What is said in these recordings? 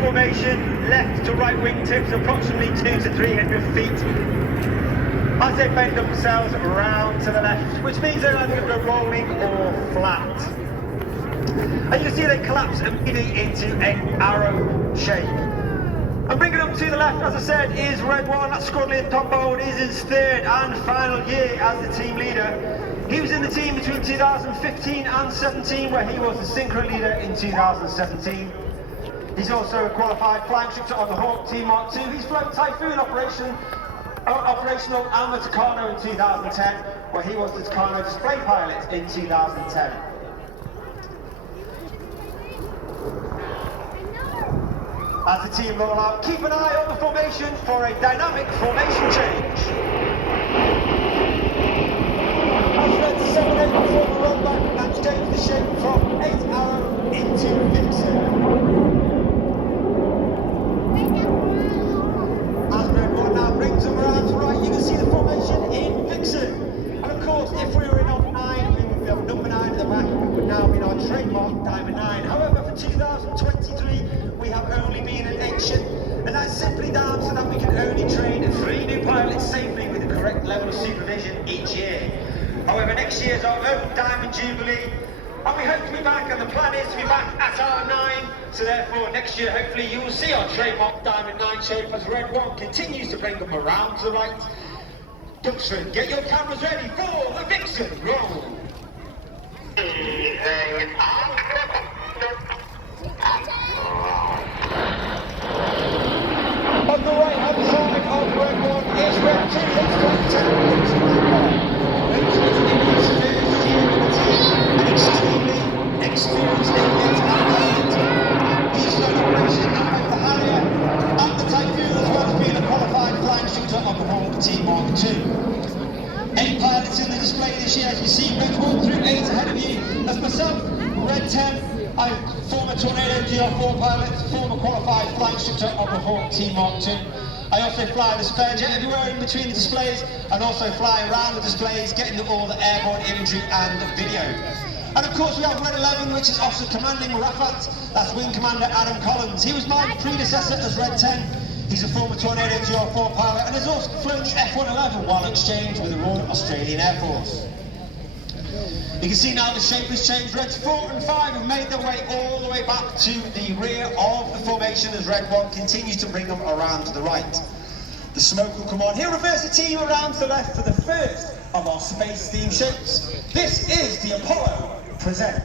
formation, left to right wing tips approximately 200 to 300 feet. As they bend themselves around to the left, which means they're either going to go rolling or flat. And you can see they collapse immediately into an arrow shape. And bringing up to the left, as I said, is Red One. That's Scudley Tombold, is his third and final year as the team leader. He was in the team between 2015 and 17, where he was the synchro leader in 2017. He's also a qualified flying instructor on the Hawk Team Mark II. He's flown Typhoon operational and the Tucano in 2010, where he was the Tucano display pilot in 2010. As the team roll out, keep an eye on the formation for a dynamic formation change. As Red 7-8 before the run back and change the shape from 8 arrow into Vixen. As Red 1 now brings them around to right, you can see the formation in Vixen. And of course, if we were in on 9, we would have number 9 at the back, we would now be in our trademark Diamond 9. However, for 2023, we have only been an 8 ship, and that's simply down so that we can only train 3 new pilots safely with the correct level of supervision each year. However, next year is our own Diamond Jubilee, and we hope to be back, and the plan is to be back at our 9, so therefore next year hopefully you will see our trademark Diamond 9 shape as Red 1 continues to bring them around to the right. Duxford, get your cameras ready for the Vixen roll! On the right hand side of Red 1 is Red 2, let's try to take the Vixen roll. Extremely experienced aviator and pilot. He's flown operation out of the Harrier and the Typhoon, as well as being a qualified flying instructor on the Hawk Team Mark II. 8 pilots in the display this year, as you see. Red 1 through 8 ahead of you. As myself, Red 10, I'm former Tornado GR4 pilot, former qualified flying instructor on the Hawk Team Mark II. I also fly the spare jet everywhere in between the displays, and also fly around the displays, getting all the airborne imagery and video. And of course we have Red 11, which is Officer Commanding Rafat. That's Wing Commander Adam Collins. He was my predecessor as Red 10. He's a former Tornado GR4 pilot and has also flown the F111 while exchanged with the Royal Australian Air Force. You can see now the shape has changed. Reds 4 and 5 have made their way all the way back to the rear of the formation as Red 1 continues to bring them around to the right. The smoke will come on. He'll reverse the team around to the left for the first of our space theme shapes. This is the Apollo Present.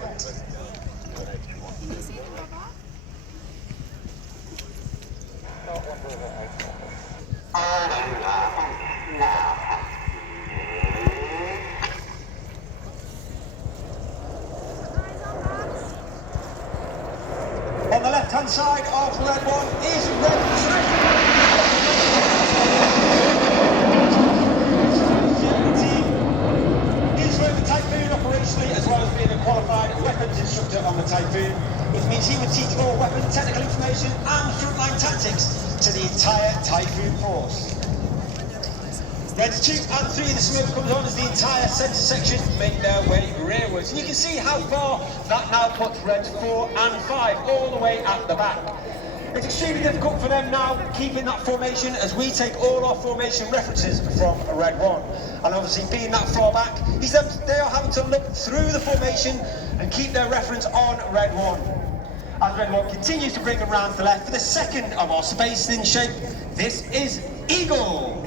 On the left-hand side of Red 1 is Red 3. He's flown the Typhoon operationally as well as being a qualified weapons instructor on the Typhoon, which means he would teach all weapon technical information and frontline tactics to the entire Typhoon force. Reds 2 and 3, the smoke comes on as the entire centre section make their way rearwards. And you can see how far that now puts Reds 4 and 5 all the way at the back. It's extremely difficult for them now keeping that formation as we take all our formation references from Red 1. And obviously being that far back, they are having to look through the formation and keep their reference on Red 1. As Red 1 continues to bring them round to the left for the second of our space thin shape, this is Eagle.